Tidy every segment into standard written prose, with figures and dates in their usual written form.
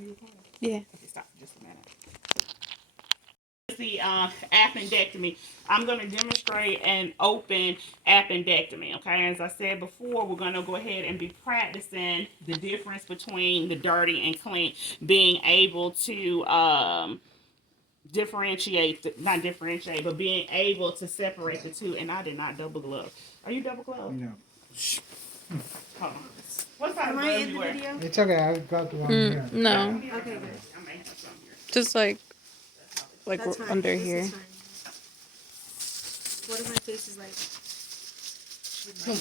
Are you recording? Yeah. Okay, stop for just a minute. The appendectomy. I'm going to demonstrate an open appendectomy. Okay, as I said before, we're going to go ahead and be practicing the difference between the dirty and clean, being able to not differentiate, but being able to separate the two. And I did not double glove. Are you double glove? No. Hold on. What size Am I glove in you the wear? video? It's okay, I've got one here. No. Okay, Okay, good. I may have some here. Just like That's fine. under This here. is fine. What if my face is like?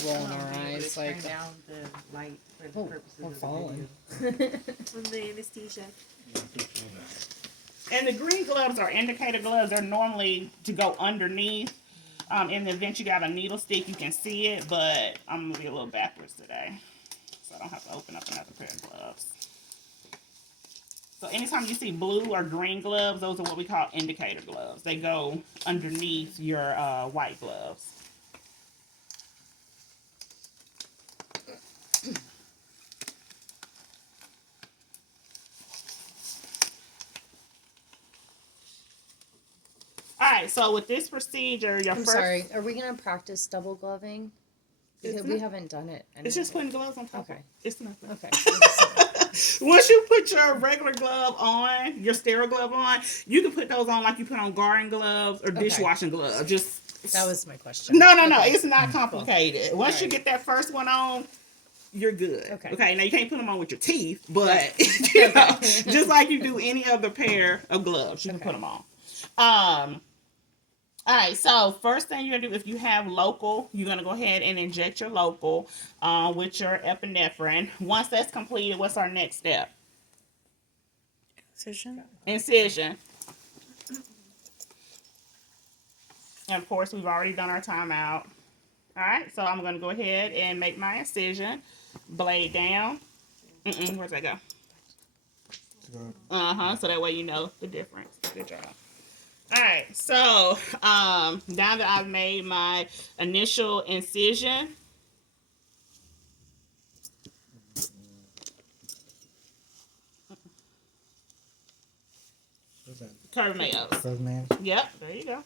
Rolling our eyes Turn like down the light for the purposes we're of the falling. video. On the anesthesia. And the green gloves are indicator gloves. They're normally to go underneath. In the event you got a needle stick, you can see it, but I'm gonna be a little backwards today, so I don't have to open up another pair of gloves. So anytime you see blue or green gloves, those are what we call indicator gloves. They go underneath your white gloves. All right, so with this procedure, your I'm first... sorry. Are we gonna practice double gloving? Because we haven't done it. It's just putting gloves on top. Okay. It's nothing. Okay. Once you put your regular glove on, your sterile glove on, you can put those on like you put on garden gloves or dishwashing gloves. Just That was my question. no. Okay. It's not complicated. Once you Alright. get that first one on, you're good. Okay. Okay. Now you can't put them on with your teeth, but you know, just like you do any other pair of gloves, you can put them on. All right, so first thing you're gonna do, if you have local, you're gonna go ahead and inject your local with your epinephrine. Once that's completed, what's our next step? Incision. And of course, we've already done our timeout. All right, so I'm gonna go ahead and make my incision. Blade down. Where's that go? So that way you know the difference. Good job. All right, so now that I've made my initial incision, curve nails. Yep, there you go.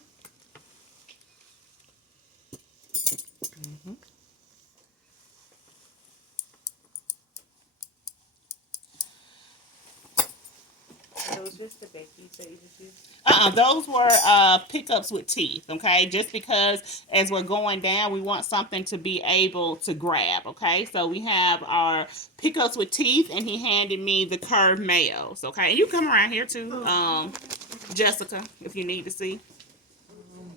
Are those just the Becky's that you just used? Those were pickups with teeth, okay? Just because as we're going down, we want something to be able to grab, okay? So we have our pickups with teeth, and he handed me the curved mayos, okay? And you come around here too, Jessica, if you need to see.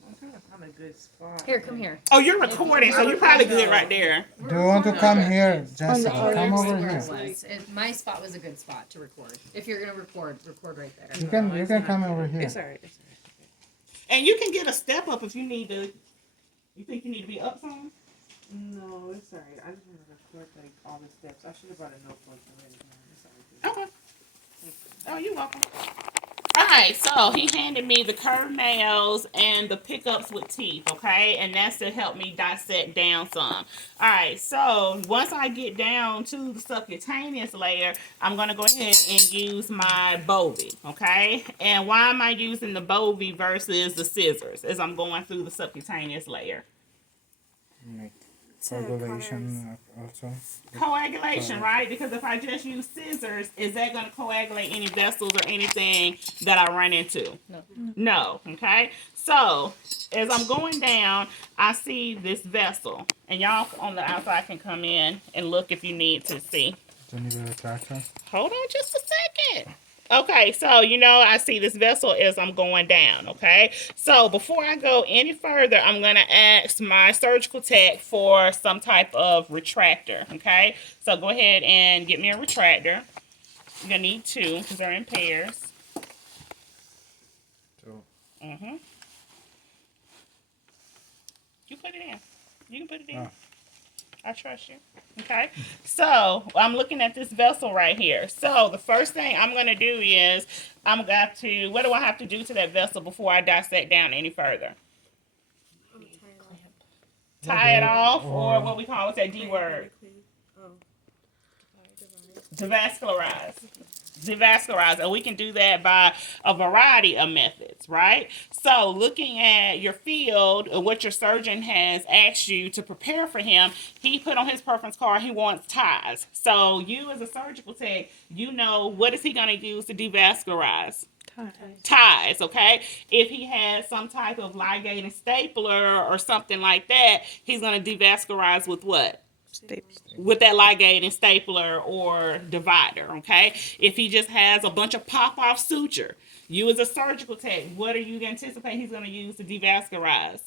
I'm trying to find a good spot. Here, come here. Oh, you're recording, so you're probably good right there. Do you want to come here, Jessica? Come over Where here. it was. My spot was a good spot to record. If you're gonna record right there. You can come over here. It's alright. And you can get a step up if you need to. You think you need to be up some? No, it's alright. I just want to record like all the steps. I should have brought a notebook already. It's alright. Okay. Oh, you're welcome. Alright, so he handed me the curved nails and the pickups with teeth, okay? And that's to help me dissect down some. Alright, so once I get down to the subcutaneous layer, I'm going to go ahead and use my Bovie, okay? And why am I using the Bovie versus the scissors as I'm going through the subcutaneous layer? Coagulation also. Coagulation, right? Because if I just use scissors, is that going to coagulate any vessels or anything that I run into? No. Okay. So as I'm going down, I see this vessel, and y'all on the outside can come in and look if you need to see. Do you need a retractor? Hold on just a second. Okay, so I see this vessel as I'm going down, okay? So before I go any further, I'm going to ask my surgical tech for some type of retractor, okay? So go ahead and get me a retractor. You're going to need two because they're in pairs. Two. You put it in. You can put it in. Oh. I trust you. Okay. So I'm looking at this vessel right here. So the first thing I'm going to do is what do I have to do to that vessel before I dissect down any further? Tie it off, or what we call, what's that D word? Devascularize. Devascularize. And we can do that by a variety of methods, right? So looking at your field and what your surgeon has asked you to prepare for him, he put on his preference card he wants ties. So you as a surgical tech, you know what is he going to use to devascularize? Ties, okay? If he has some type of ligating stapler or something like that, he's going to devascularize with what? With that ligating stapler or divider, okay? If he just has a bunch of pop-off suture, you as a surgical tech, what are you anticipating he's going to use to devascularize?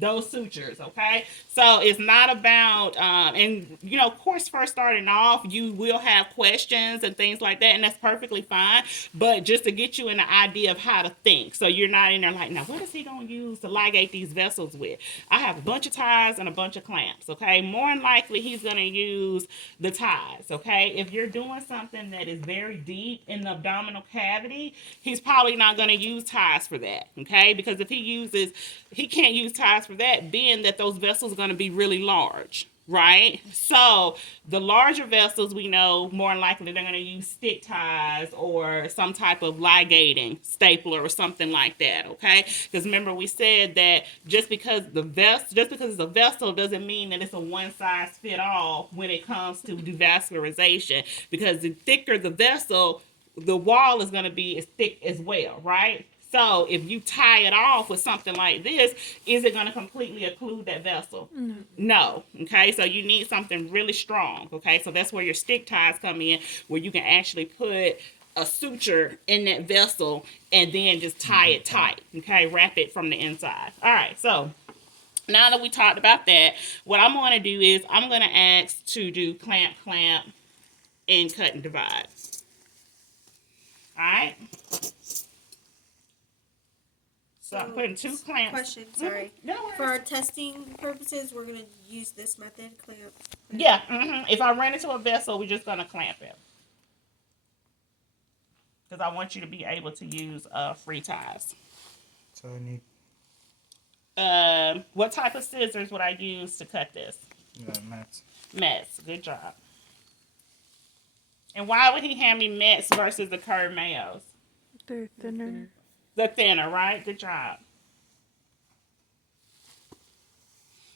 Those sutures, okay? So it's not about, and you know, of course, first starting off, you will have questions and things like that, and that's perfectly fine. But just to get you an idea of how to think, so you're not in there like, now what is he gonna use to ligate these vessels with? I have a bunch of ties and a bunch of clamps, okay? More than likely, he's gonna use the ties, okay? If you're doing something that is very deep in the abdominal cavity, he's probably not gonna use ties for that, okay? Because if he can't use ties for that, being that those vessels are going to be really large, right? So the larger vessels, we know more than likely they're going to use stick ties or some type of ligating stapler or something like that, okay? Because remember we said that just because it's a vessel doesn't mean that it's a one size fit all when it comes to devascularization, because the thicker the vessel, the wall is going to be as thick as well, right? So if you tie it off with something like this, is it going to completely occlude that vessel? No. Okay, so you need something really strong. Okay, so that's where your stick ties come in, where you can actually put a suture in that vessel and then just tie it tight. Okay, wrap it from the inside. All right, so now that we talked about that, what I'm going to do is I'm going to ask to do clamp, and cut and divide. All right. So I'm putting 2 clamps. Question, sorry. No worries. For our testing purposes, we're gonna use this method, clamp. Yeah. If I run into a vessel, we're just gonna clamp it, because I want you to be able to use free ties. So I need What type of scissors would I use to cut this? mats. Mets. Good job. And why would he hand me Mets versus the curved Mayos? They're thinner. The thinner, right? Good job.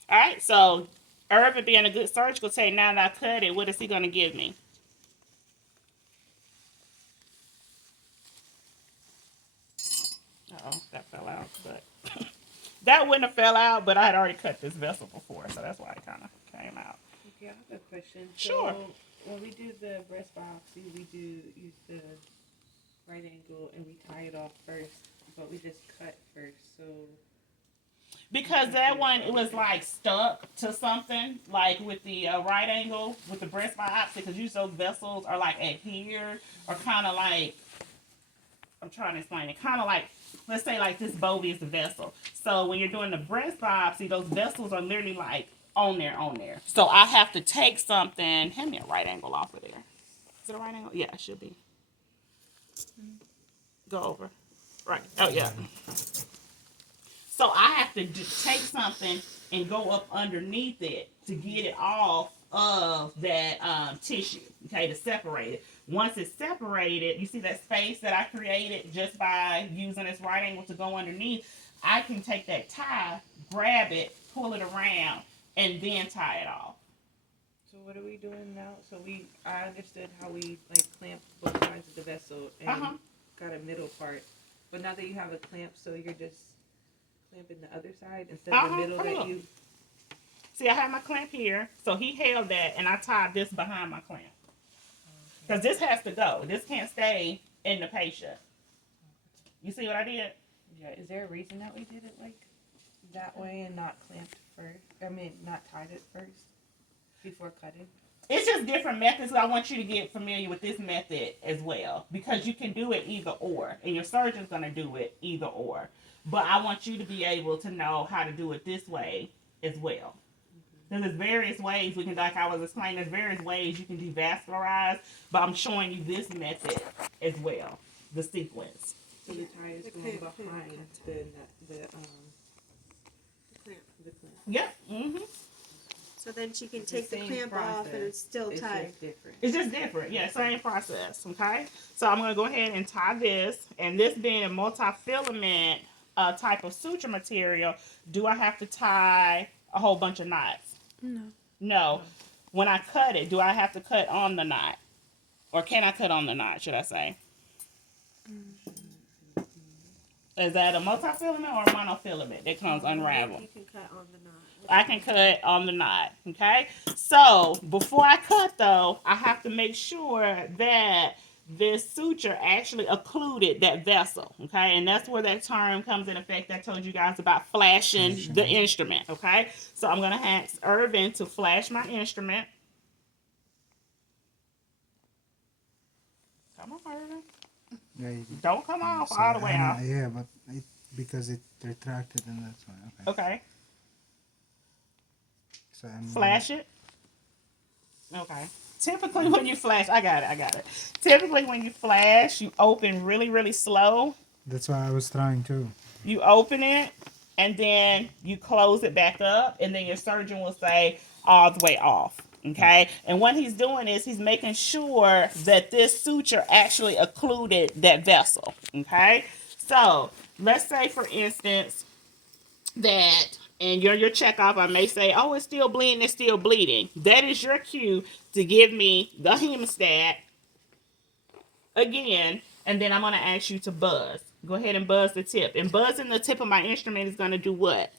All right, so Irvin being a good surgical tech, now that I cut it, what is he going to give me? Uh-oh, that fell out, but that wouldn't have fell out, but I had already cut this vessel before, so that's why it kind of came out. Okay, I have a question. Sure. So when we do the breast biopsy, we do use the right angle and we tie it off first, but we just cut first. So Because that one, it was like stuck to something, like with the right angle, with the breast biopsy, because usually those vessels are like adhered, or kind of like, I'm trying to explain it, kind of like, let's say like this bovie is the vessel. So when you're doing the breast biopsy, those vessels are literally like on there. So I have to take something, hand me a right angle off of there. Is it a right angle? Yeah, it should be. Go over. Right. Oh, yeah. So I have to take something and go up underneath it to get it off of that tissue, okay, to separate it. Once it's separated, you see that space that I created just by using this right angle to go underneath, I can take that tie, grab it, pull it around, and then tie it off. So what are we doing now? So I understood how we like clamped both sides of the vessel and got a middle part. But now that you have a clamp, so you're just clamping the other side instead of the middle that you... See, I have my clamp here, so he held that, and I tied this behind my clamp. Because this has to go. This can't stay in the patient. You see what I did? Yeah, is there a reason that we did it like that way and not clamped first? I mean, not tied it first before cutting? It's just different methods. I want you to get familiar with this method as well, because you can do it either or, and your surgeon's going to do it either or. But I want you to be able to know how to do it this way as well. Because there's various ways we can, like I was explaining, there's various ways you can devascularize, but I'm showing you this method as well, the sequence. So the tie is going behind the clamp. Yep. So then she can It's take the same clamp off and process. it's still It's tied. just different. It's just different. Yeah, same process. Okay. So I'm gonna go ahead and tie this, and this being a multi-filament type of suture material, do I have to tie a whole bunch of knots? No. No. When I cut it, do I have to cut on the knot, or can I cut on the knot? Should I say? Is that a multi-filament or a monofilament that comes unraveled? You can cut on the knot. I can cut on the knot. Okay. So before I cut though, I have to make sure that this suture actually occluded that vessel. Okay. And that's where that term comes in effect. I told you guys about flashing the instrument. Okay. So I'm going to ask Irvin to flash my instrument. Come on, Irvin. Yeah, Don't come off so all the way I know- off. Yeah, but because it retracted and that's why. Okay. Okay. So I'm Flash it. Okay. Typically when you flash, I got it. Typically when you flash, you open really, really slow. That's why I was trying to. You open it and then you close it back up, and then your surgeon will say all the way off. Okay. And what he's doing is he's making sure that this suture actually occluded that vessel. Okay. So let's say, for instance, that and your checkoff, I may say, oh, it's still bleeding, it's still bleeding. That is your cue to give me the hemostat again, and then I'm going to ask you to buzz. Go ahead and buzz the tip. And buzzing the tip of my instrument is going to do what?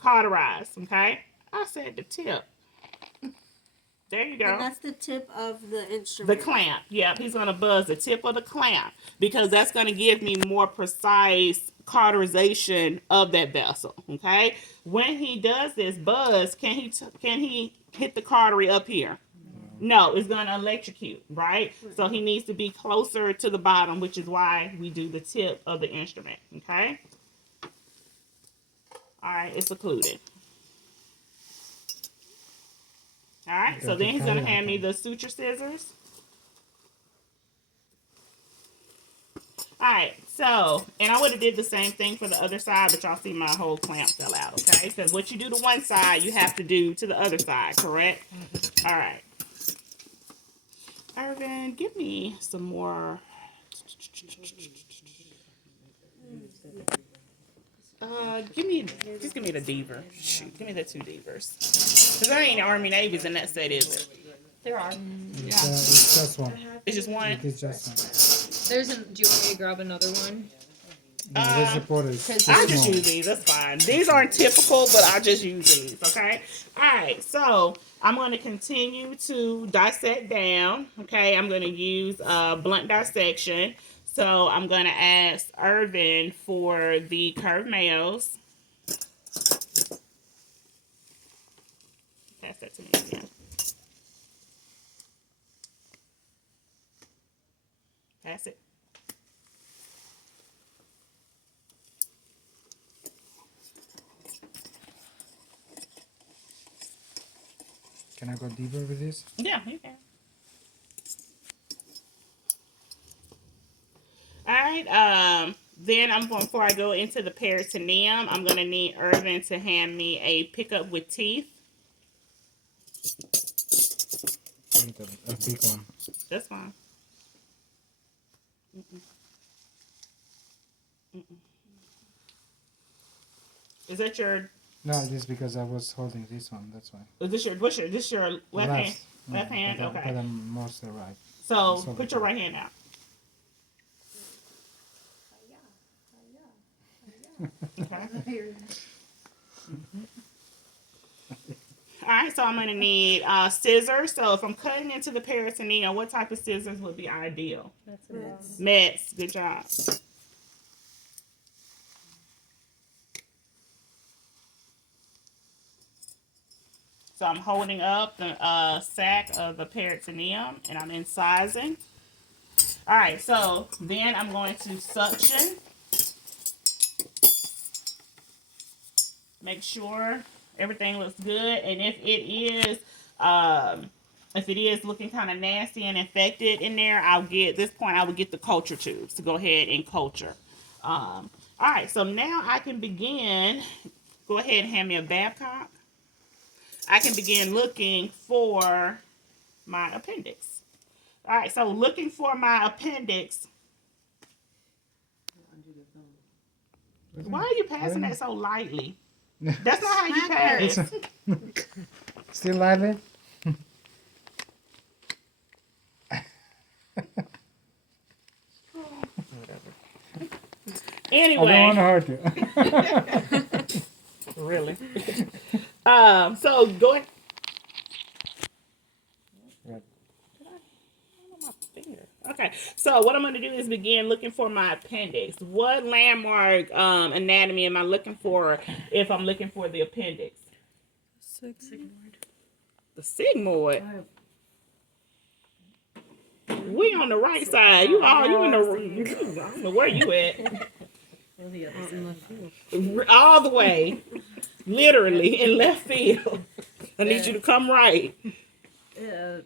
Cauterize, okay? I said the tip. There you go. And that's the tip of the The instrument. clamp. Yep, he's going to buzz the tip of the clamp because that's going to give me more precise cauterization of that vessel. Okay. When he does this buzz, can he hit the cautery up here? No, it's going to electrocute, right? So he needs to be closer to the bottom, which is why we do the tip of the instrument. Okay. All right, it's occluded. All right, so then he's going to hand me the suture scissors. All right, so, and I would have did the same thing for the other side, but y'all see my whole clamp fell out, okay? Because what you do to one side, you have to do to the other side, correct? All right. Irvin, give me some more. Just give me the Deaver. Shoot, give me the 2 Deavers. Because there ain't Army Navies in that set, is it? There are. It's just one. It's just one? It is just one. There's an. Do you want me to grab another one? No, this report is Cause too I just small. use these. That's fine. These aren't typical, but I just use these. Okay. All right. So I'm going to continue to dissect down. Okay. I'm going to use blunt dissection. So I'm going to ask Irvin for the curved mayos. Pass that to me again. Pass it. Can I go deeper with this? Yeah, you can. All right. Then before I go into the peritoneum, I'm gonna need Irvin to hand me a pickup with teeth. I need a big one. That's fine. Is that your? No, it is because I was holding this one. That's why. Is this your left hand? Left hand. But, Okay. but I'm mostly right. So so put your right hand out. Okay. All right, so I'm going to need scissors. So if I'm cutting into the peritoneum, what type of scissors would be ideal? That's That's- Mets, good job. So I'm holding up the sac of the peritoneum and I'm incising. All right, so then I'm going to suction. Make sure everything looks good, and if it is looking kind of nasty and infected in there, I would get the culture tubes to go ahead and culture. All right, so now I can begin. Go ahead and hand me a Babcock. I can begin looking for my appendix. All right, so looking for my appendix. Why are you passing that so lightly? That's not how you pass. Still lively? I don't want Anyway, to hurt you. really. So go ahead. Right. My finger. Okay, so what I'm going to do is begin looking for my appendix. What landmark anatomy am I looking for if I'm looking for the appendix? Sigmoid. The sigmoid. We on the right side. You in the. I don't know where you at. All the way, literally in left field. I need you to come right. Oh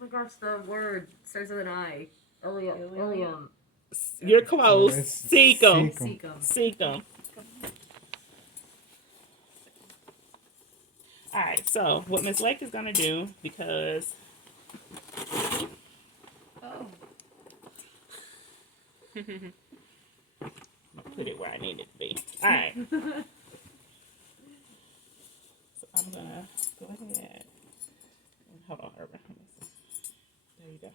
my gosh, the word starts with an I. Ilium. You're close. It's Cecum. cecum. Cecum. All right. So what Miss Lake is gonna do, because Oh. put it where I need it to be. All right. So I'm gonna go ahead. Hold on, Herbert. There you go.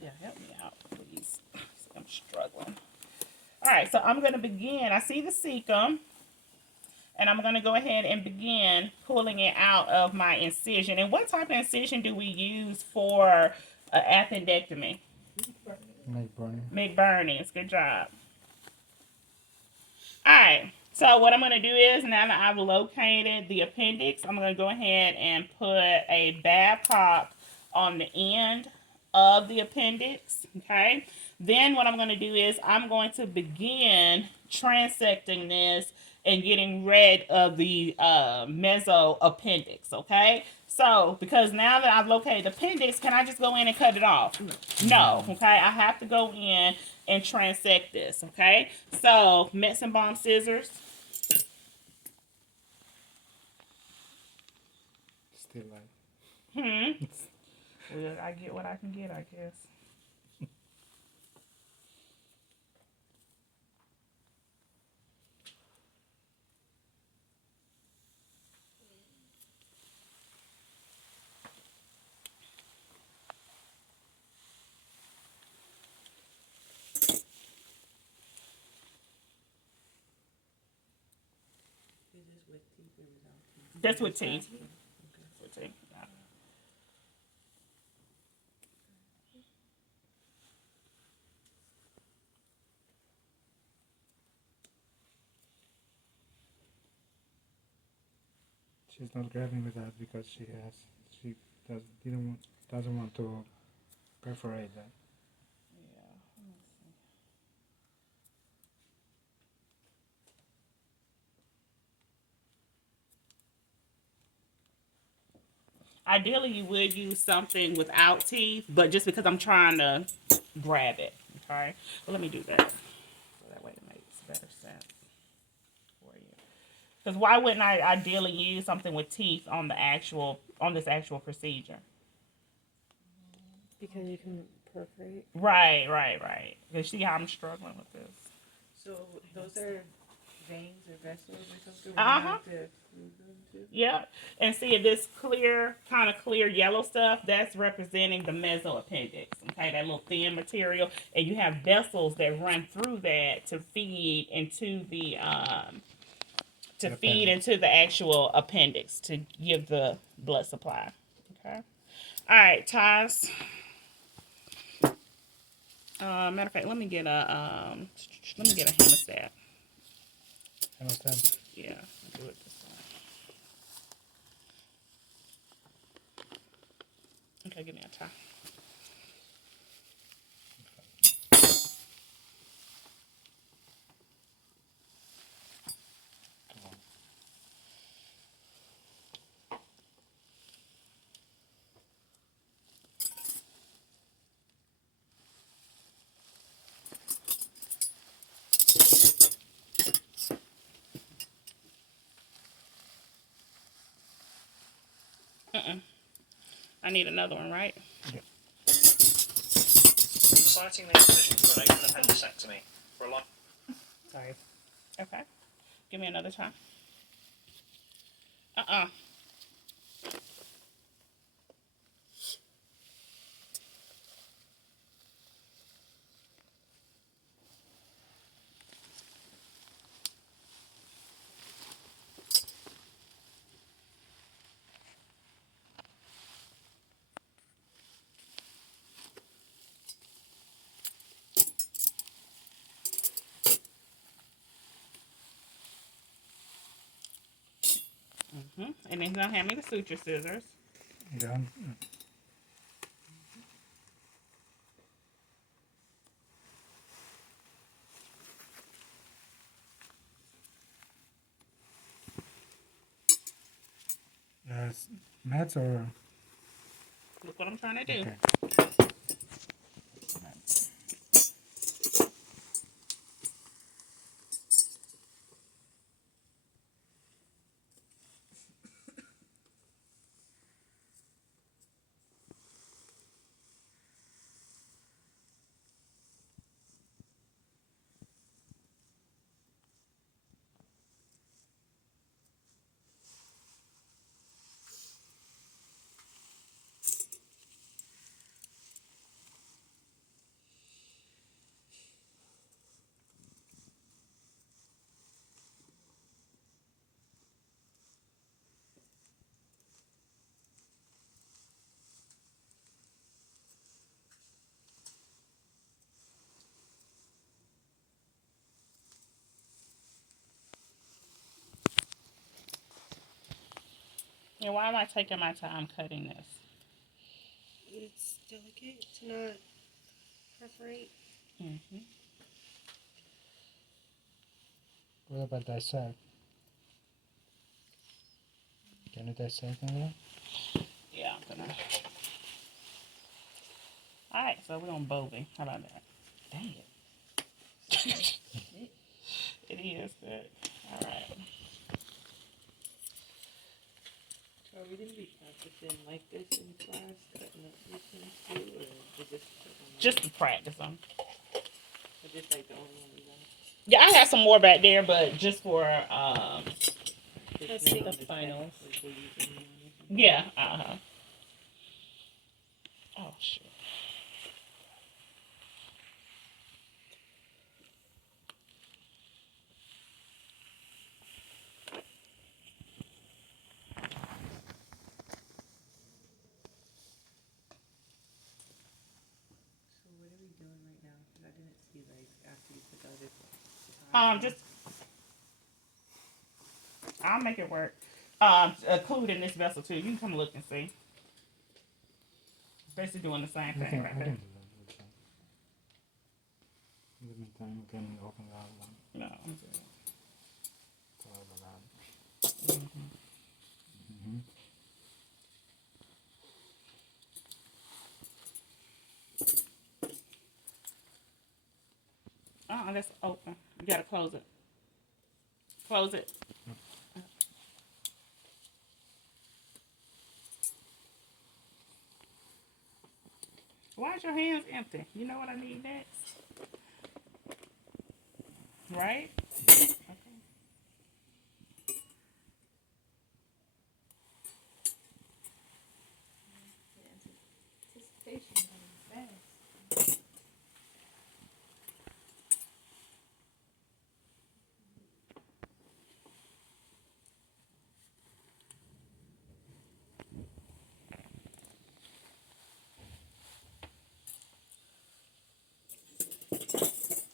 Yeah, help me out, please. I'm struggling. All right, so I'm gonna begin. I see the cecum, and I'm gonna go ahead and begin pulling it out of my incision. And what type of incision do we use for appendectomy? McBurney's. Good job. All right. So what I'm going to do is, now that I've located the appendix, I'm going to go ahead and put a Babcock on the end of the appendix. Okay. Then what I'm going to do is I'm going to begin transecting this and getting rid of the meso appendix. Okay. So, because now that I've located the appendix, can I just go in and cut it off? No. Okay. I have to go in and transect this. Okay. So, Metzenbaum scissors. Still live. Well, I get what I can get, I guess. That's with teeth. With teeth. Yeah. She's not grabbing with that because she doesn't want to perforate that. Ideally, you would use something without teeth, but just because I'm trying to grab it, okay? Well, let me do that. So that way it makes better sense for you. Because why wouldn't I ideally use something with teeth on this actual procedure? Because you can perforate. Right. You see how I'm struggling with this? So those are veins or vessels or something. Uh-huh. We have to move them too. Yeah. And see if this kind of clear yellow stuff, that's representing the mesoappendix. Okay, that little thin material. And you have vessels that run through that to feed into the actual appendix to give the blood supply. Okay. All right, Taz. Matter of fact, let me get a hemostat. Understand? Yeah, I'll do it this way. Okay, give me a tie. I need another one, right? Excitingly, decision for an open appendectomy for a long. Sorry. Okay. Give me another time. Uh-uh. And then he's gonna hand me the suture scissors. Yeah. Mats or Look what I'm trying to do. okay. And why am I taking my time cutting this? It's delicate to not perforate. Mm-hmm. What about dissect? Can you dissect in Yeah, I'm gonna. Alright, so we're on Bovie. How about that? Dang it. It is good. Alright. Are we gonna be practicing like this in class, cutting up these things too, or is this Just to practice them. or just like the only one we got? Yeah, I have some more back there, but just for Just see. know The the finals. text, like we're using them or something? yeah, uh-huh. Oh shit. So what are we doing right now? Because I didn't see like after you put the other time. Just I'll make it work. Include in this vessel too. You can come look and see. It's basically doing the same thing right I there. can do that. In the meantime, we can open that one. No, I'm good. So I'll allow it. Mhm. That's open. You gotta close it. Close it. Why is your hands empty? You know what I need next? Right? Okay. Anticipation running fast.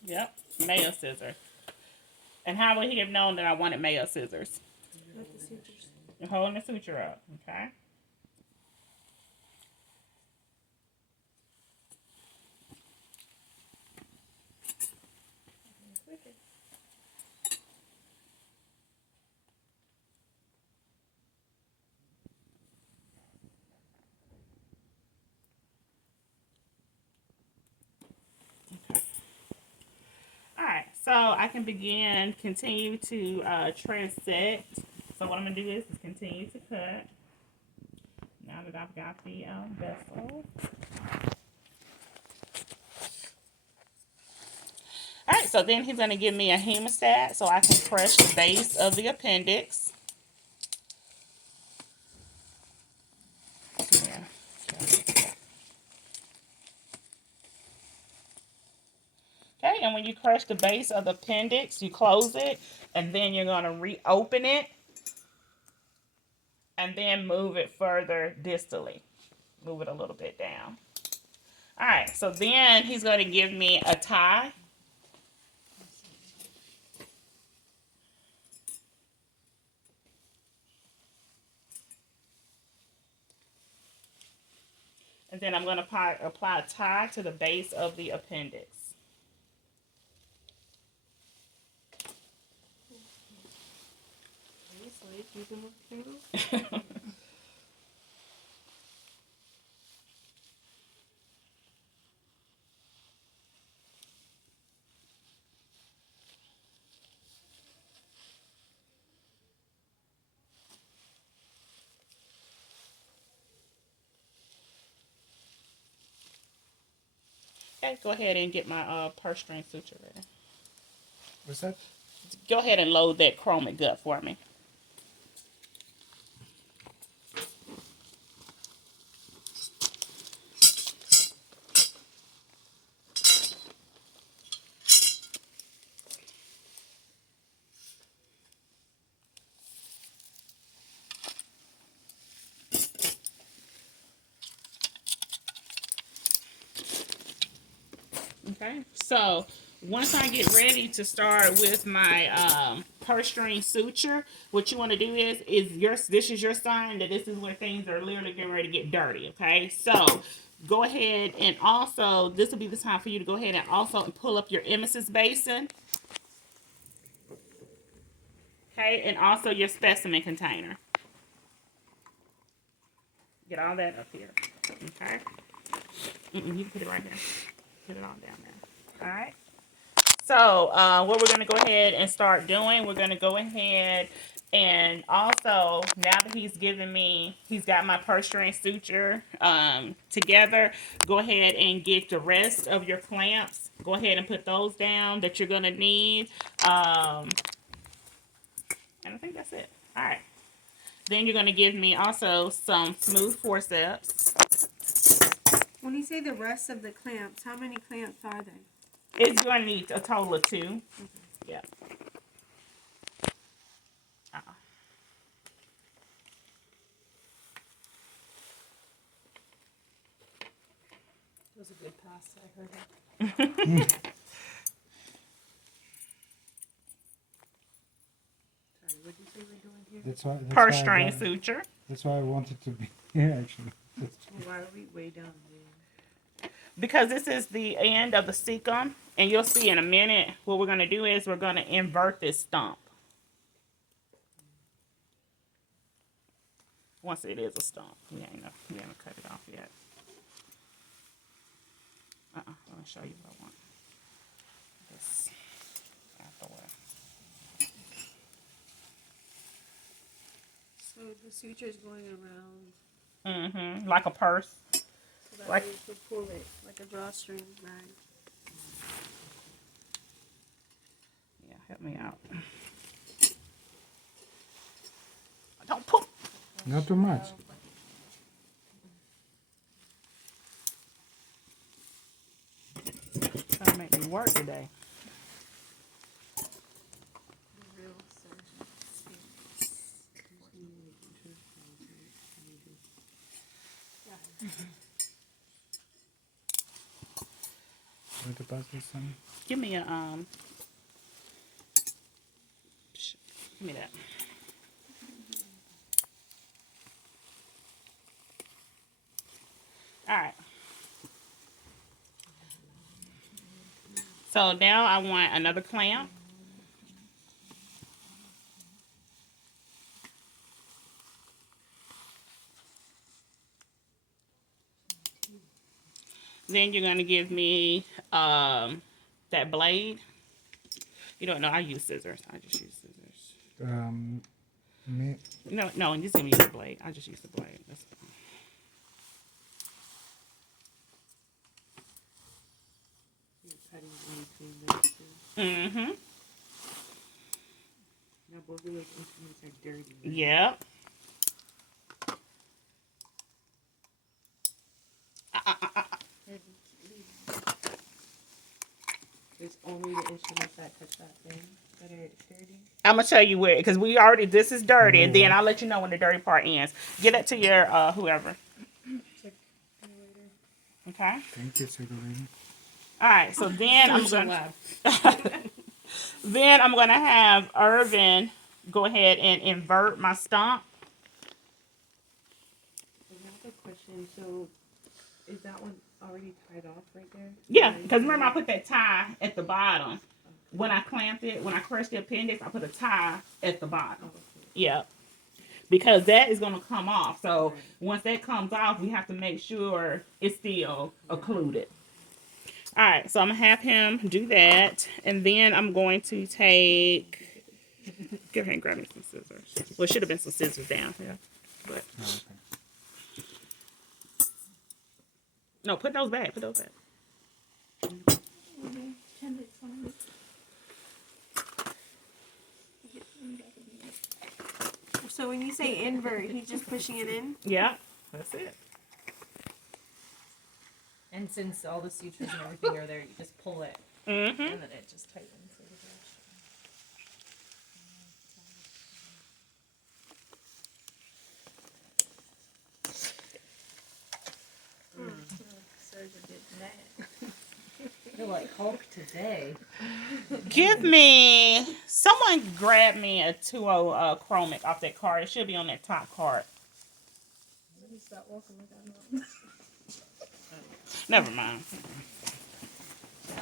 Yep. Mayo scissors. And how would he have known that I wanted mayo scissors? With the sutures. You're holding the suture up, okay? Alright, so I can continue to transect. So what I'm going to do is continue to cut. Now that I've got the vessel. All right, so then he's going to give me a hemostat so I can crush the base of the appendix. Yeah. Okay, and when you crush the base of the appendix, you close it, and then you're going to reopen it, and then move it further distally. Move it a little bit down. All right, so then he's going to give me a tie. And then I'm going to apply a tie to the base of the appendix. Okay, go ahead and get my purse string suture ready. What's that? Go ahead and load that chromic gut for me. Okay, so once I get ready to start with my purse string suture, what you want to do is this is your sign that this is where things are literally getting ready to get dirty. Okay, so go ahead and also this will be the time for you to go ahead and also pull up your emesis basin. Okay, and also your specimen container. Get all that up here. Okay, you can put it right there. Put it all down there. All right. So what we're going to go ahead and start doing, we're going to go ahead and also, now that he's got my purse string suture together, go ahead and get the rest of your clamps. Go ahead and put those down that you're going to need. And I think that's it. All right. Then you're going to give me also some smooth forceps. When you say the rest of the clamps, how many clamps are there? It's going to need a total of 2. Okay. Yeah. It was a good pass. I heard it. Sorry, what did you say we're doing here? That's Purse why I string got- suture. That's why I wanted to be here, actually. Well, why are we way down there? Because this is the end of the cecum, and you'll see in a minute what we're going to do is we're going to invert this stump. Once it is a stump. We haven't cut it off yet. Let me show you what I want. This out the way. So the suture is going around. Mm-hmm. Like a purse. So that Like- way you can pull it like a drawstring bag. Yeah, help me out. Don't pull. Not too much. Trying to make me work today. The real surgeon speaks. Want to pass this on? Give me a give me that. All right. So now I want another clamp. Then you're going to give me that blade. You don't know, I use scissors. I just use scissors. Me, No, just give me the blade. I just use the blade. That's fine. Mm-hmm. Now both of those instruments are dirty. Yep. It's only the instruments that touch that thing that are dirty. I'm gonna tell you where, because we already, this is dirty, and then I'll let you know when the dirty part ends. Get that to your whoever. Okay. Thank you, Circulating. All right. So then I'm So gonna loud. then I'm gonna have Irvin go ahead and invert my stomp. So now the question, so is that one already tied off right there? Yeah, because remember I put that tie at the bottom. When I clamped it, when I crushed the appendix, I put a tie at the bottom. Yeah. Because that is going to come off. So once that comes off, we have to make sure it's still occluded. All right, so I'm going to have him do that. And then I'm going to take... Go ahead and grab me some scissors. Well, it should have been some scissors down here. But Oh, okay. no, put those back. Put those back. So when you say invert, he's just pushing it in? Yeah, that's it. And since all the sutures and everything are there, you just pull it, Mm-hmm. and then it just tightens. You're like Hulk today. Give me... Someone grab me a 2.0 chromic off that card. It should be on that top card. Stop walking like I Never mind.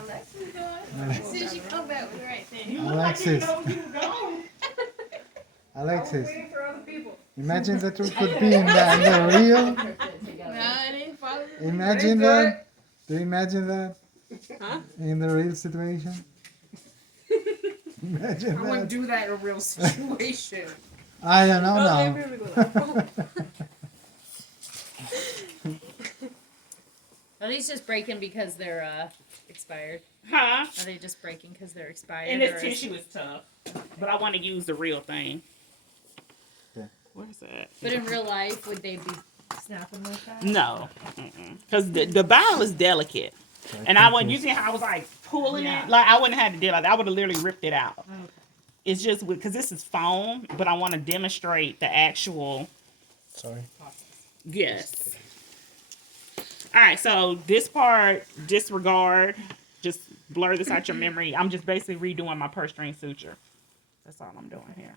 Alexis going. See, she come back with the right thing. Alexis. Alexis. Imagine that we could be in the real. No, it ain't following. Imagine that. Do you imagine that? Huh? In the real situation? Imagine I wouldn't that. do that in a real situation. I don't know Oh, now. here we go. Are these just breaking because they're expired? Huh? Are they just breaking because they're expired? And or this is- tissue is tough. But I want to use the real thing. Yeah. Where's that? But in real life, would they be snapping like that? No. Because the bile is delicate. So And I think wouldn't, we- you see how I was like pulling Yeah. it? Like I wouldn't have to do like that. I would have literally ripped it out. Okay. It's just because this is foam, but I want to demonstrate the actual. Sorry. Yes. All right, so this part, disregard. Just blur this out your memory. I'm just basically redoing my purse string suture. That's all I'm doing here.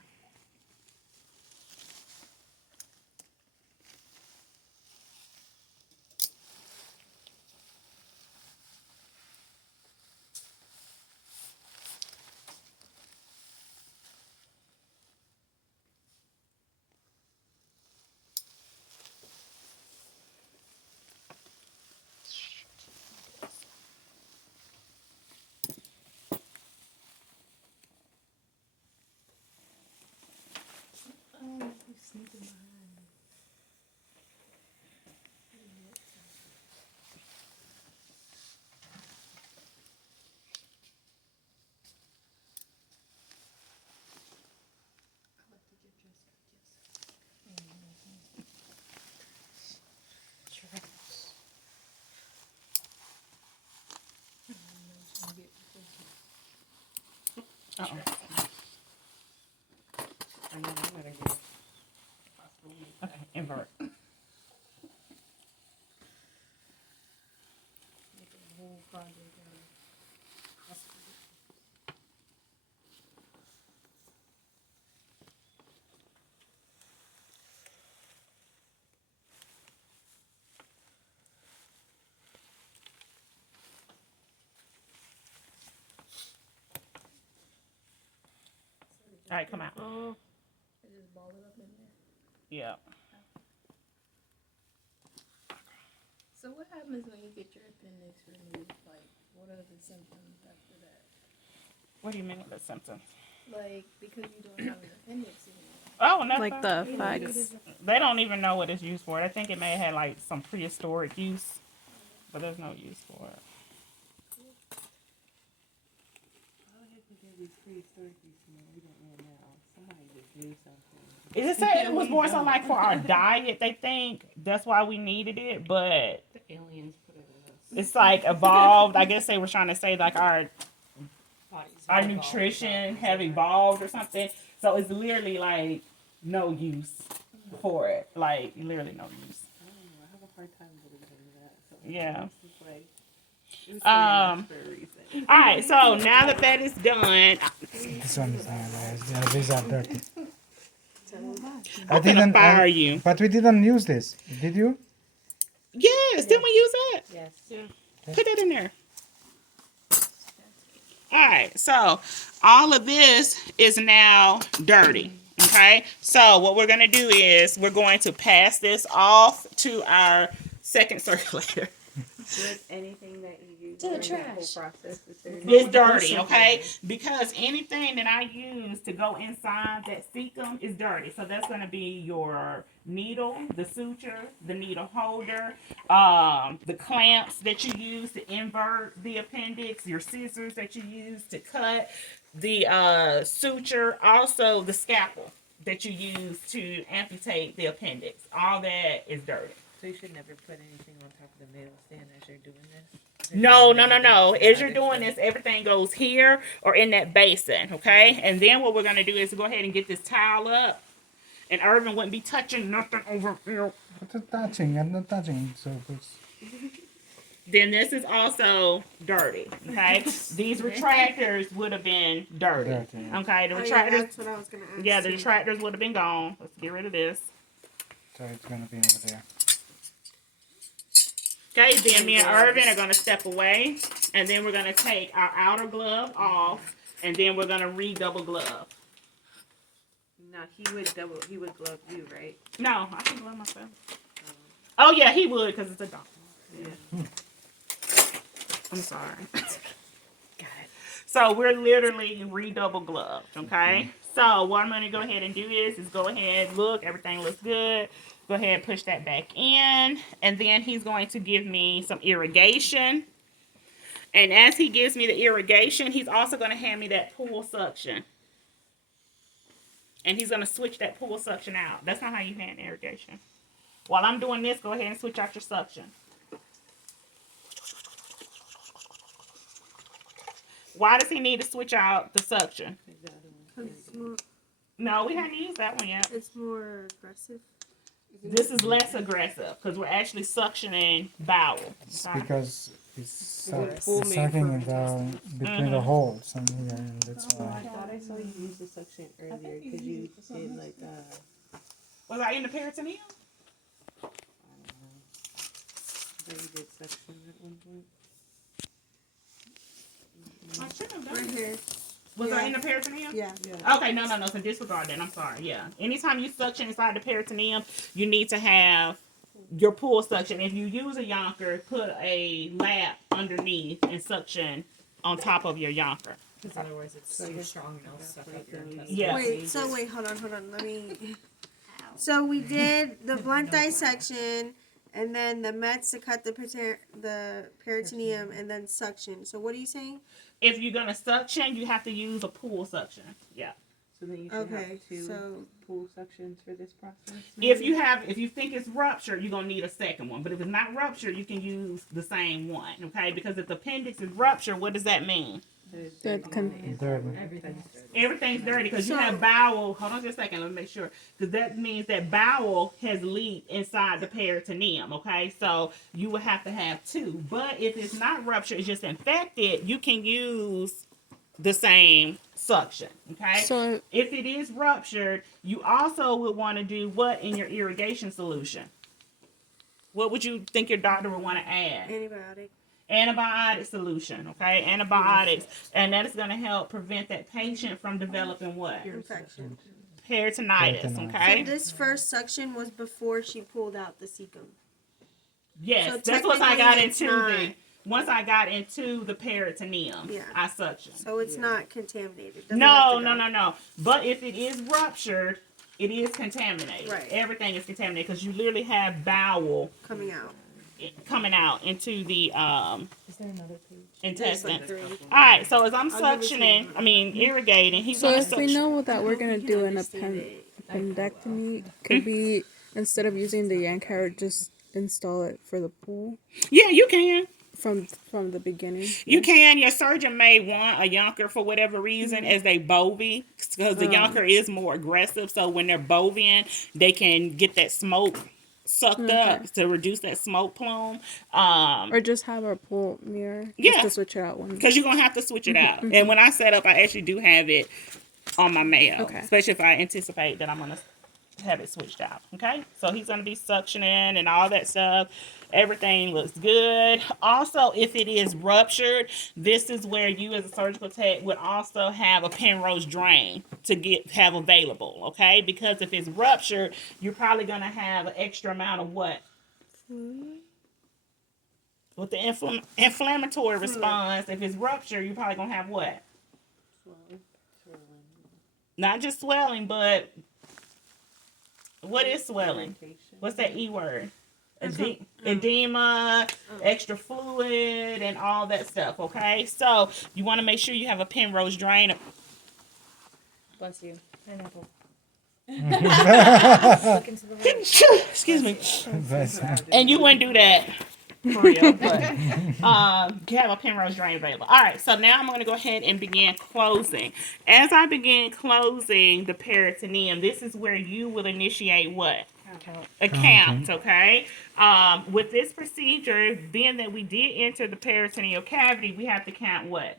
Uh-oh. I know I gotta get Okay, invert. the whole project out. All right, come out. Oh. I just ball it up in there. Yeah. So what happens when you get your appendix removed? Like, what are the symptoms after that? What do you mean with the symptoms? Like, because you don't have an appendix anymore. Oh, no. Like the facts. They don't even know what it's used for. I think it may have had like some prehistoric use, but there's no use for it. Somebody's prehistoric used to know. We don't know now. Somebody just knew something. It just said it was more so like for our diet. They think that's why we needed it, but The aliens put it in us. it's like evolved. I guess they were trying to say like our Bodies our evolved. nutrition have evolved or something. So it's literally like no use for it. Like literally no use. I don't know. I have a hard time believing that. So Yeah. it's just like, it was put in us for a reason. All right. So now that is done, This one is not nice. Yeah, these are dirty. I'm gonna fire you. But we didn't use this. Did you? Yes. Didn't we use that? Yes. Put that in there. All right, so all of this is now dirty. Okay, so what we're gonna do is we're going to pass this off to our second circulator. Does anything that you use To the during that whole trash. process is there It's dirty, okay? Because anything that I use to go inside that cecum is dirty. So that's gonna be your needle, the suture, the needle holder, the clamps that you use to invert the appendix, your scissors that you use to cut the suture, also the scalpel that you use to amputate the appendix. All that is dirty. So you should never put anything on top of the nail stand as you're doing this? No. As you're doing this, everything goes here or in that basin, okay? And then what we're gonna do is go ahead and get this towel up. And Irvin wouldn't be touching nothing over here. What is touching? I'm not touching. So it's Then this is also dirty, okay? These retractors would have been dirty, dirty. okay? The Oh, yeah, retractors, that's what I was gonna ask. yeah, the you. retractors would have been gone. Let's get rid of this. So it's gonna be over there. Okay, then me and Irvin are gonna step away, and then we're gonna take our outer glove off, and then we're gonna redouble glove. No, he would glove you, right? No, I can glove myself. Oh yeah, he would because it's a dog. Yeah. I'm sorry. So we're literally redouble gloved, okay? So what I'm gonna go ahead and do is go ahead, look, everything looks good. Go ahead and push that back in. And then he's going to give me some irrigation. And as he gives me the irrigation, he's also gonna hand me that pool suction. And he's gonna switch that pool suction out. That's not how you hand irrigation. While I'm doing this, go ahead and switch out your suction. Why does he need to switch out the suction? No, we haven't used that one yet. It's more aggressive. This is less aggressive because we're actually suctioning bowel. It's Okay? because it's full sucking made it down between the holes and here, and that's I why. thought I saw you use the suction earlier because you did like Was I in the peritoneum? I don't know. I thought you did suction at one point. I should have Right done it. here. Was I Yeah. in the peritoneum? Yeah. Yeah. Okay, no. So disregard that. I'm sorry. Yeah. Anytime you suction inside the peritoneum, you need to have your pull suction. If you use a yonker, put a lap underneath and suction on top of your yonker. Because otherwise it's too strong and it'll suck up your intestines. Yeah. Wait, hold on. Let me. So we did the blunt dissection, and then the meds to cut the peritoneum, and then suction. So what are you saying? If you're gonna suction, you have to use a pull suction. Yeah. So then you should Okay, have two so pool suctions for this process. If you think it's ruptured, you're gonna need a second one. But if it's not ruptured, you can use the same one. Okay? Because if the appendix is ruptured, what does that mean? Dirty. Everything's dirty. Everything's dirty because you So- have bowel. Hold on just a second. Let me make sure. Because that means that bowel has leaked inside the peritoneum. Okay, so you would have to have two. But if it's not ruptured, it's just infected, you can use the same suction. Okay. So If it is ruptured, you also would want to do what in your irrigation solution? What would you think your doctor would want to add? antibiotic. Antibiotic solution, okay? Antibiotics. And that is going to help prevent that patient from developing what? Infection. Peritonitis, Peritonitis. okay? So this first suction was before she pulled out the cecum. Yes, so that's once I got technically it's into not- once I got into the peritoneum, Yeah. I suction. So it's not contaminated. Doesn't have No, to no, go. no, no. But if it is ruptured, it is contaminated. Right. Everything is contaminated because you literally have bowel Coming out. coming out into the Is there another page? intestine. Three. All right, so as I'm I'll give it to suctioning, I mean irrigating, he's So gonna if we suction. know that we're gonna You do can an understand it. appendectomy, could we, instead of using the yank carrot, just install it for the pool Yeah, you can. from the beginning? You can. Your surgeon may want a yonker for whatever reason as they bovie, because the yonker is more aggressive. So when they're bovine, they can get that smoke sucked up to reduce that smoke plume. Or just have our pool mirror, Yeah. just to switch it out when. Because you're going to have to switch it out. And when I set up, I actually do have it on my Mayo. Okay. Especially if I anticipate that I'm going to have it switched out. Okay? So he's going to be suctioning and all that stuff. Everything looks good. Also, if it is ruptured, this is where you as a surgical tech would also have a Penrose drain to have available. Okay? Because if it's ruptured, you're probably going to have an extra amount of what? With the inflammatory response, if it's ruptured, you're probably going to have what? Not just swelling, but what is swelling? What's that E word? Edema, extra fluid, and all that stuff, okay? So you want to make sure you have a Penrose drain. Bless you. Pineapple. Excuse me. And you wouldn't do that for real, but you have a Penrose drain available. All right, so now I'm going to go ahead and begin closing. As I begin closing the peritoneum, this is where you will initiate what? A count, okay? With this procedure, being that we did enter the peritoneal cavity, we have to count what?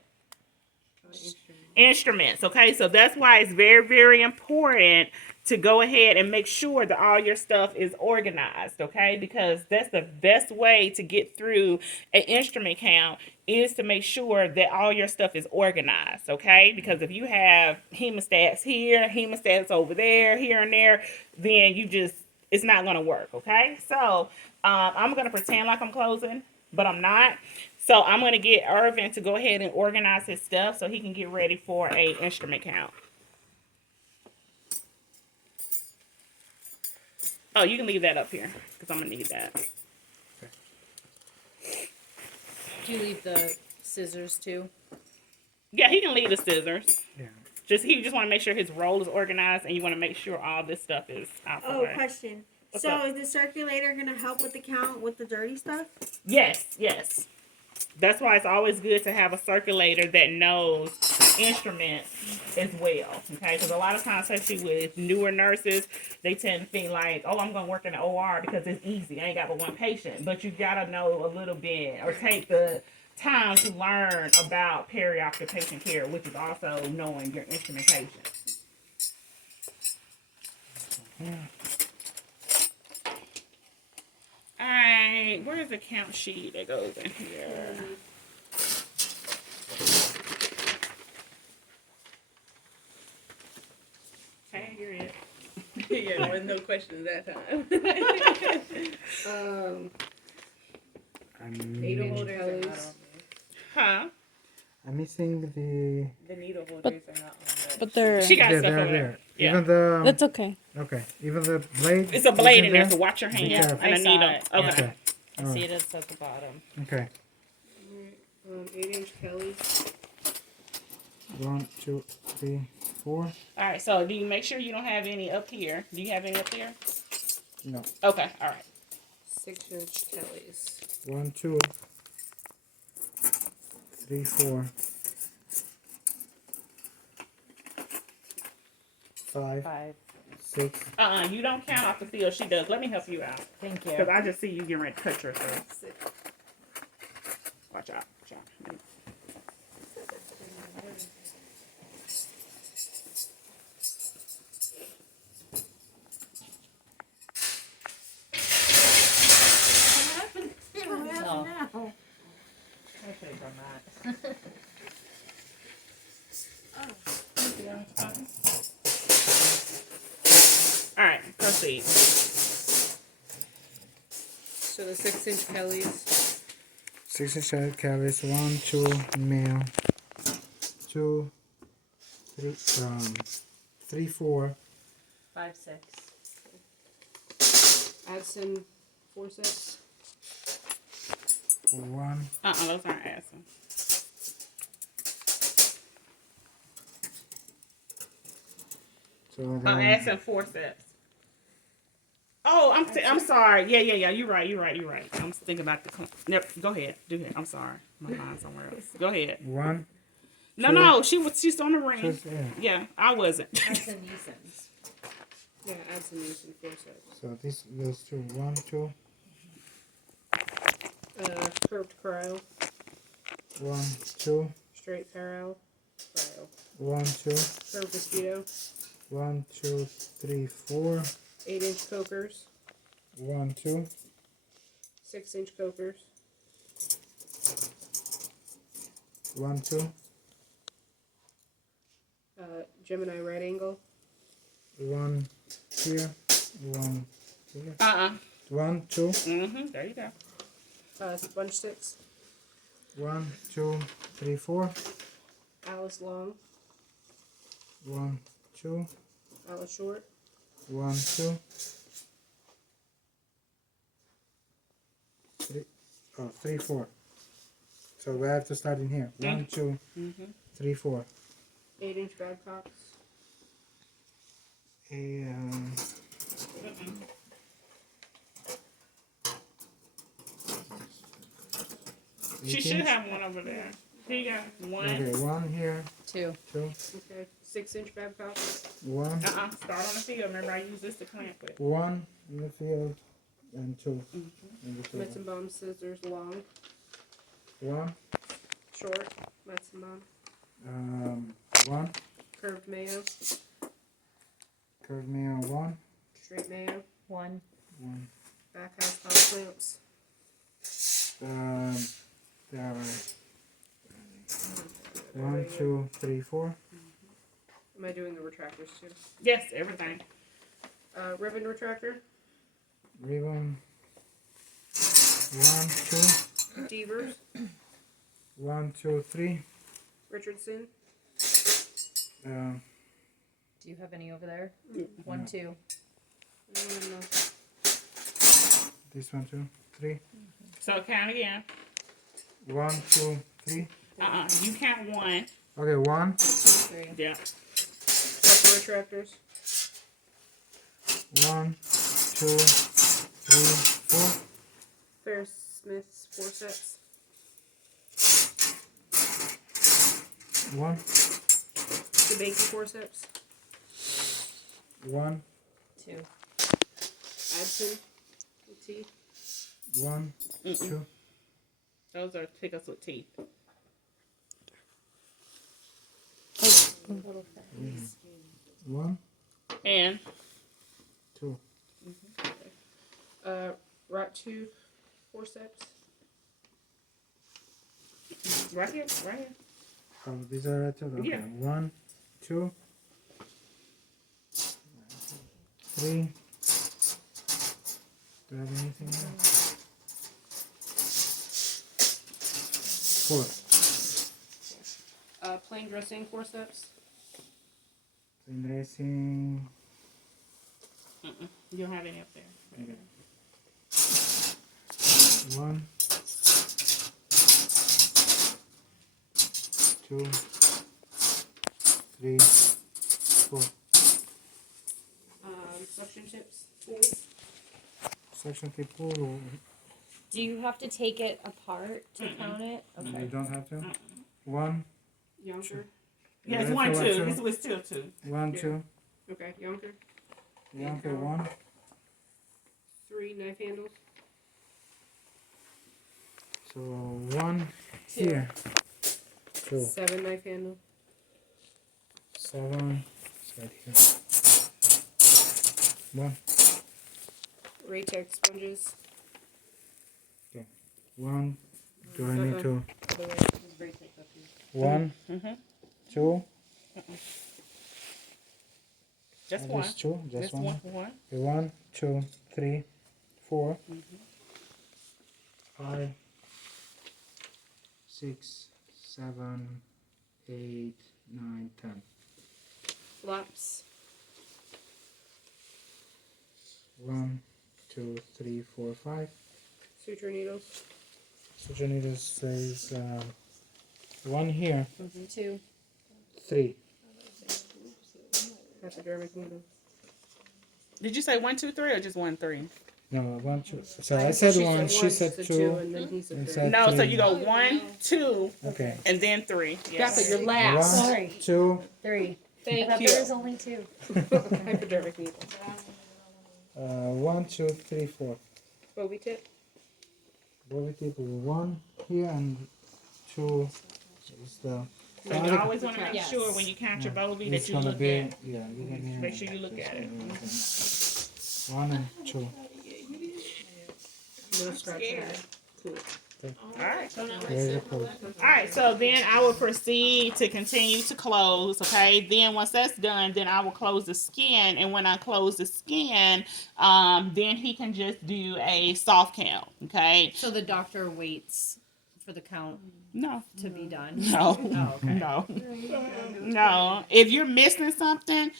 Instruments, okay? So that's why it's very, very important to go ahead and make sure that all your stuff is organized, okay? Because that's the best way to get through an instrument count is to make sure that all your stuff is organized, okay? Because if you have hemostats here, hemostats over there, here and there, then it's not going to work, okay? So I'm going to pretend like I'm closing, but I'm not. So I'm going to get Irvin to go ahead and organize his stuff so he can get ready for a instrument count. Oh, you can leave that up here because I'm going to need that. Do you leave the scissors too? Yeah, he can leave the scissors. Yeah. He just want to make sure his roll is organized, and you want to make sure all this stuff is out the way. Question. What's So up? is the circulator gonna help with the count with the dirty stuff? Yes. That's why it's always good to have a circulator that knows instruments as well, okay? Because a lot of times, especially with newer nurses, they tend to think like, oh, I'm going to work in the OR because it's easy. I ain't got but one patient. But you got to know a little bit or take the time to learn about perioperative patient care, which is also knowing your instrumentation. All right, where's the count sheet that goes in here? Okay, you're it. Yeah, there was no questions that time. Needle holders are not on there. Huh? I'm missing the. The needle holders are not on there. But they're. She got Yeah, stuff they're over there. there. Yeah. Even the. That's okay. Okay. Even the blade. It's a blade is in there, so watch your hand careful. and a I saw needle. it, Okay. Okay. I All see right. it at the bottom. Okay. 8-inch Kelly's. 1, 2, 3, 4. All right, so do you make sure you don't have any up here? Do you have any up there? No. Okay, all right. 6-inch Kelly's. 1, 2, 3, 4. 5, 5. 6. You don't count off the field. She does. Let me help you out. Thank you. Because I just see you getting ready to cut yourself. Watch out. Watch out. No. No. I should have done that. All right, proceed. So the 6-inch Kelly's. 6 inch cavities. 1, 2, male. 2, 3, 3, 4. 5, 6. Addison, 4, 6. 1, Those aren't asking. so I'm then asking forceps. Oh, I'm sorry. Yeah. You're right. I'm thinking about go ahead. Do it. I'm sorry. My mind's somewhere else. Go ahead. 1, No. She's on the ring. just, yeah. Yeah, I wasn't. That's a nuisance. Yeah, add some use and forceps. So those two, 1, 2, Curved cryo, 1, 2, straight parallel, cryo. 1, 2, Curved mosquito, 1, 2, 3, 4, 8-inch cokers, 1, 2, 6-inch cokers, 1, 2, Gemini right angle, 1 here, 1 here, 1, 2, There you go. sponge sticks, 1, 2, 3, 4, Alice long, 1, 2, Alice short, 1, 2, 3, 3, 4. So we have to start in here. 1, 2, 3, 4. 8-inch Babcocks, She should have one over there. Here you go. One. Okay, 1 here, 2. 2, okay, 6-inch Babcocks, 1, Start on the field. Remember, I use this to clamp with. 1 in the field, and 2 in the field. Metzenbaum scissors long, 1, short, Metzenbaum, 1, curved mayo, curved mayo 1, straight mayo, 1. 1. back has hot clamps, There are 1, 2, 3, 4. Am I doing the retractors too? Yes, everything. Ribbon retractor, Ribbon 1, 2, Devers, 1, 2, 3. Richardson, Do you have any over there? 1, 2. I don't know. This one, 2, 3. So count again. 1, 2, 3. You count one. Okay, 1, 2, 3. Yeah. Upper retractors, 1, 2, 3, 4. Ferris Smith's forceps, 1, DeBakey forceps, 1, 2. Adson with teeth, 1, 2. Those are pickups with teeth. 1, And 2. Rot tooth forceps, right here. Oh, these are right too? Okay. Yeah. 1, 2, 3. Do you have anything there? 4. plain dressing forceps, Plain dressing. You don't have any up there. Okay. 1, 2, 3, 4. suction tips, Section tip pull. Do you have to take it apart to count it? You Okay. don't have to. 1, Yonker, Yeah, it's Yeah, 1, so 2. two. This was still 2. 1, Yeah. 2. okay, Yonker, 1. 3 knife handles, So 1 here. 2, 7 knife handle, 7. It's right here. 1, Raytex sponges, 1. Do I need to? Other way, it's very thick up here. 1, 2. Just one. Just 2. Just Just 1. one. Okay, 1, 2, 3, 4, 5, 6, 7, 8, 9, 10. flops, 1, 2, 3, 4, 5, suture needles, Janitas says 1 here, 2. 3. Hypodermic needle. Did you say 1, 2, 3, or just 1, 3? No, 1, 2. So I said 1, she said 2. and then he said and 3. said No, so 3. you go 1, 2, Okay. and then 3. Yes. Drop it, your last. 1, 2, 3. Thank you. There was only 2. Hypodermic needle. 1, 2, 3, 4. Bobby tip. Bobby tip 1 here and 2 is the. So you always want to make Yes. sure when you count your Bovie It's that you gonna look be, at. yeah, you're gonna Make sure you look at it. 1 and 2. No scratch pad. Cool. All right. There's a code. All right, so then I will proceed to continue to close, okay? Then once that's done, then I will close the skin, and when I close the skin, then he can just do a soft count, okay? So the doctor waits for the count No, to be done. no, Oh, okay. no, no. If you're missing something,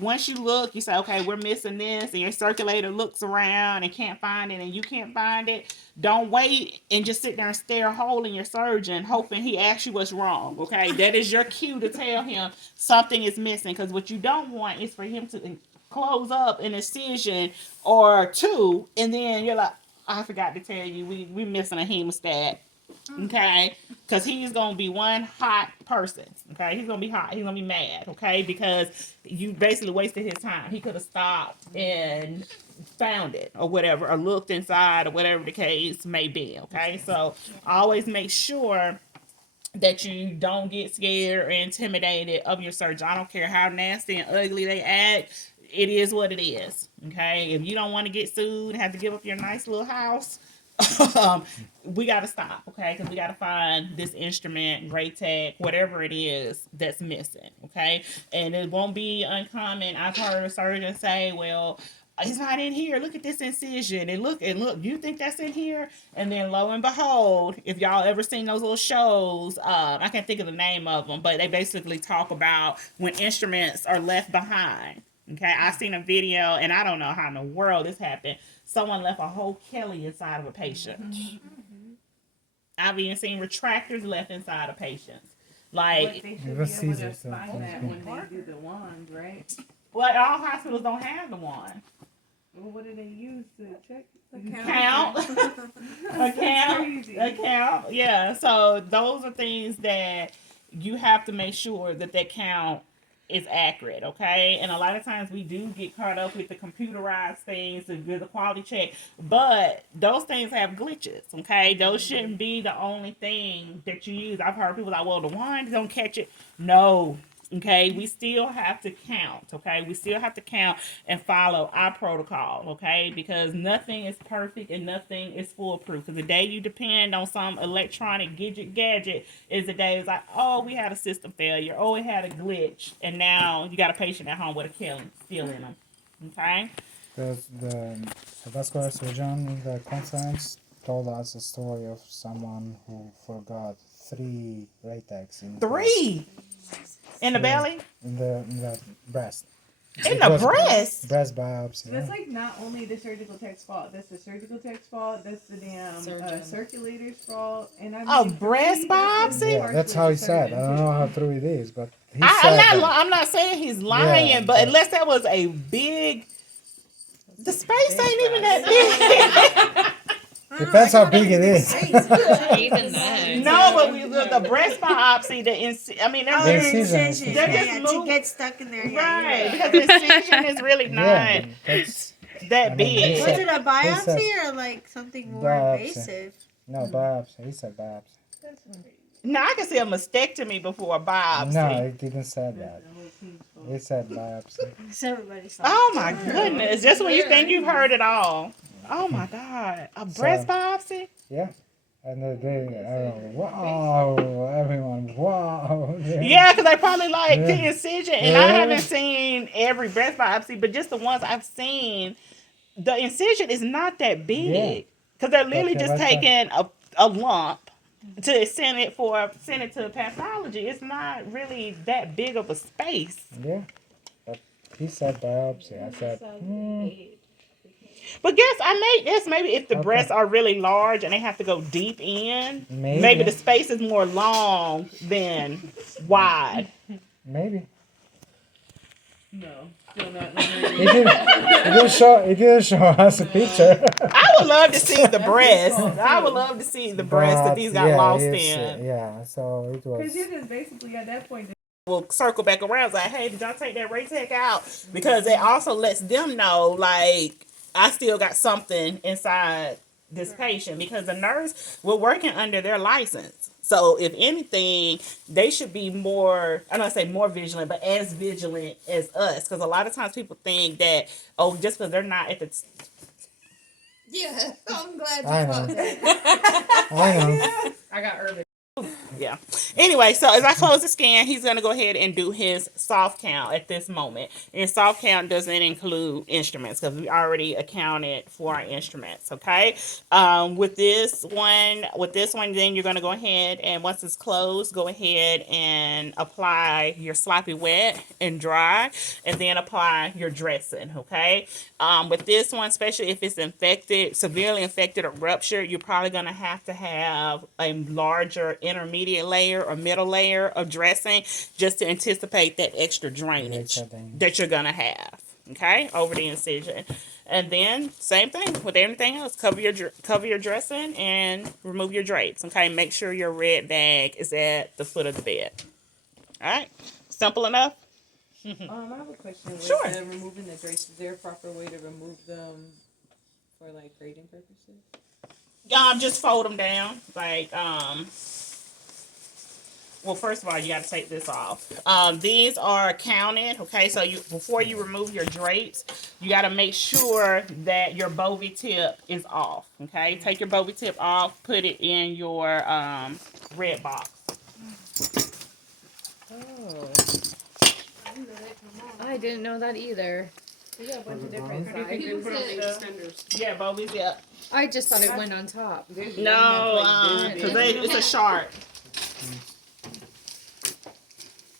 once you look, you say, okay, we're missing this, and your circulator looks around and can't find it, and you can't find it. Don't wait and just sit there and stare a hole in your surgeon, hoping he asks you what's wrong. Okay, that is your cue to tell him something is missing. Because what you don't want is for him to close up an incision or 2, and then you're like, I forgot to tell you, we missing a hemostat. Okay, because he's gonna be one hot person. Okay, he's gonna be hot. He's gonna be mad. Okay, because you basically wasted his time. He could have stopped and found it or whatever, or looked inside or whatever the case may be. Okay, so always make sure that you don't get scared or intimidated of your surgeon. I don't care how nasty and ugly they act. It is what it is. Okay, if you don't want to get sued and have to give up your nice little house, we got to stop, okay? Because we got to find this instrument, gray tech, whatever it is that's missing, okay? And it won't be uncommon. I've heard a surgeon say, well, it's not in here. Look at this incision. And look, you think that's in here? And then lo and behold, if y'all ever seen those little shows, I can't think of the name of them, but they basically talk about when instruments are left behind. Okay, I seen a video, and I don't know how in the world this happened. Someone left a whole Kelly inside of a patient. I've even seen retractors left inside of patients. Like, They It should was be able to Caesar, so find that's that good. when they do the wand, right? well, all hospitals don't have the one. Well, what do they use to check? Count. Crazy. Account. Yeah. So those are things that you have to make sure that count is accurate, okay? And a lot of times we do get caught up with the computerized things to do the quality check, but those things have glitches, okay? Those shouldn't be the only thing that you use. I've heard people like, well, the wand don't catch it. No. Okay, we still have to count, okay? We still have to count and follow our protocol, okay? Because nothing is perfect and nothing is foolproof. Because the day you depend on some electronic gadget is the day it's like, oh, we had a system failure, oh, we had a glitch, and now you got a patient at home with a killing still in them, okay? The vascular surgeon in the conference told us a story of someone who forgot 3 latex in 3 in the belly, in the breast. in It the was breast. breast biopsy. That's like not only the surgical tech's fault. That's the surgical tech's fault. That's the damn Surgeon. circulator's fault. And I mean, Oh, for breast me, that's the biopsy? Yeah, that's how he said. I don't know how true it is, but he said that. I'm not saying he's lying, Yeah, but but- unless that was a big, the space ain't even that big. Depends how big it is. Even then. No, but the breast biopsy, Oh, they're The very, incision. incision. They're Yeah, just to move- get stuck in there. Yeah, right, you're right. because the incision is really not Yeah, that's that I mean, big. he Was it a said biopsy or like something more biopsy. invasive? no biopsy. He said biopsy. No, I can see a mastectomy before a biopsy. No, it didn't say that. It said biopsy. So everybody's Oh my goodness! Just when you think you've heard it all. Oh my God! A breast biopsy? Yeah. And wow, everyone, wow. Yeah, because they probably like the Yeah. incision, and I Yeah. haven't seen every breast biopsy, but just the ones I've seen, the incision is not that big because they're literally Okay, just like taking a lump to send it to pathology. It's not really that big of a space. Yeah. But he said biopsy. I said, But guess I made this maybe if the Okay. breasts are really large and they have to go deep in. Maybe. Maybe the space is more long than wide. Maybe. No, still not. It didn't show us a picture. I would love to see the breasts. I would love to see the breasts that But, these got yeah, lost it's, in. yeah, so it was. Because you're just basically at that point. We'll circle back around like, hey, did y'all take that Raytech out? Because it also lets them know, like, I still got something inside this patient because the nurse, we're working under their license. So if anything, they should be more, I don't want to say more vigilant, but as vigilant as us. Because a lot of times people think that, oh, just because they're not at the Yeah, I'm glad you I caught know. that. I know. I got Urban. yeah. Anyway, so as I close the scan, he's going to go ahead and do his soft count at this moment. And soft count doesn't include instruments because we already accounted for our instruments, okay? With this one, then you're going to go ahead and once it's closed, go ahead and apply your sloppy wet and dry and then apply your dressing, okay? With this one, especially if it's infected, severely infected or ruptured, you're probably going to have a larger intermediate layer or middle layer of dressing just to anticipate that extra drainage that you're going to have, okay, over the incision. And then same thing with everything else. Cover your dressing and remove your drapes, okay? Make sure your red bag is at the foot of the bed. All right? Simple enough? I have a question. With Sure. removing the drapes, is there a proper way to remove them for like grading purposes? Just fold them down. Well, first of all, you got to take this off. These are counted, okay? So before you remove your drapes, you got to make sure that your bovie tip is off, okay? Take your bovie tip off, put it in your red box. Oh, I didn't know that either. we got a bunch of different How do you sizes. put on the extenders? Yeah, bovie tip. I just thought it went on top. There's one No, that's, like, this big, it's a shark.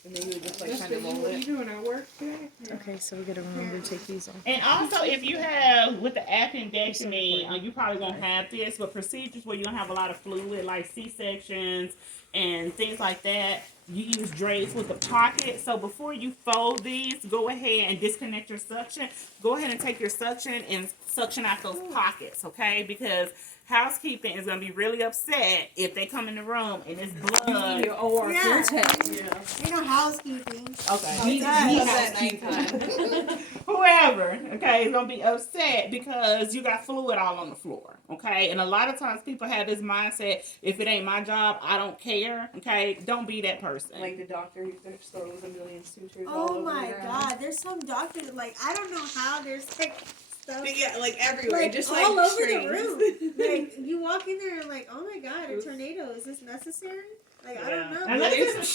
and then you would just like Jessica, kind of roll what are you it. doing at work today? Okay, so we gotta remember to take these off. And also, if you have, with the appendectomy, you probably won't have this, but procedures where you don't have a lot of fluid, like C-sections and things like that, you use drapes with the pocket. So before you fold these, go ahead and disconnect your suction. Go ahead and take your suction and suction out those pockets, okay? Because housekeeping is going to be really upset if they come in the room and it's blood. OR Yeah. Yeah. You know, housekeeping. Okay. Yes. Whoever, okay, is gonna be upset because you got fluid all on the floor, okay? And a lot of times people have this mindset, if it ain't my job, I don't care, okay? Don't be that person. Like the doctor who throws a million sutures all Oh over my the ground. God, there's some doctors, like, I don't know how there's like stuff Yeah, like everywhere, like, just all like over strings. the room. Like, you walk in there and like, oh my God, a tornado, is this necessary? Like, I don't know. Unless it's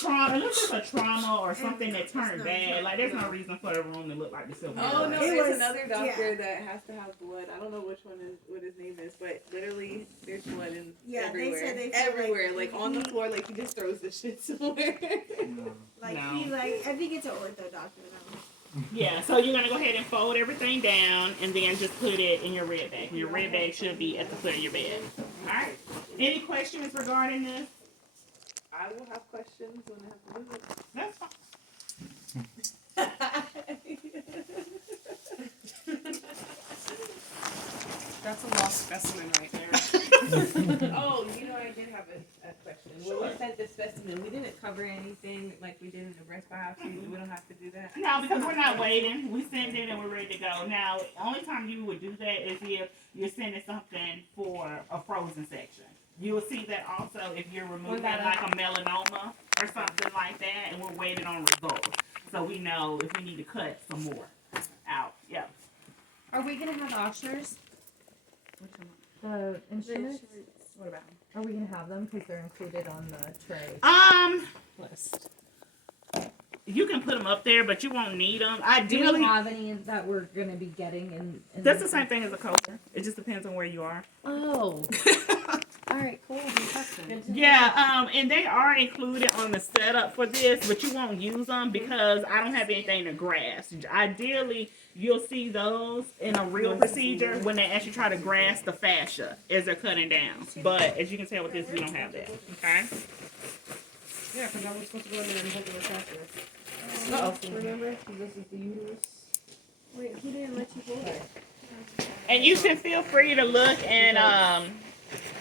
a trauma or something that turned bad, like there's no reason for the room to look like the Civil War. Oh no, It there's was- another doctor yeah. that has to have blood. I don't know which one is what his name is, but literally there's blood in Yeah, they everywhere. said they feel everywhere, like- like on the floor, like he just throws the shit somewhere. Like, No. he, like, I think it's an ortho doctor now. Yeah, so you're gonna go ahead and fold everything down and then just put it in your red bag. Your red bag should be at the foot of your bed. Alright. Any questions regarding this? I will have questions when I have to do it. That's fine. That's a lost specimen right there. Oh, you know, I did have a question. When we sent the specimen, we didn't cover anything like we did in the breast biopsy. We don't have to do that. No, because we're not waiting. We send it and we're ready to go. Now, the only time you would do that is if you're sending something for a frozen section. You will see that also if you're removing like a melanoma or something like that, and we're waiting on results. So we know if we need to cut some more out. Yeah. Are we gonna have Ochsners? The instruments? What about Are we gonna have them because they're included on the tray list? You can put them up there, but you won't need them. Do Ideally, we have any that we're gonna be getting in that's the same thing as a coaster. It just depends on where you are. Oh. Alright, cool. Yeah, and they are included on the setup for this, but you won't use them because I don't have anything to grasp. Ideally, you'll see those in a real procedure when they actually try to grasp the fascia as they're cutting down. But as you can tell with this, we don't have that. Okay. Yeah, because I was supposed to go in there and hold it faster. Remember? This is the uterus. Wait, who didn't let you hold it? And you can feel free to look and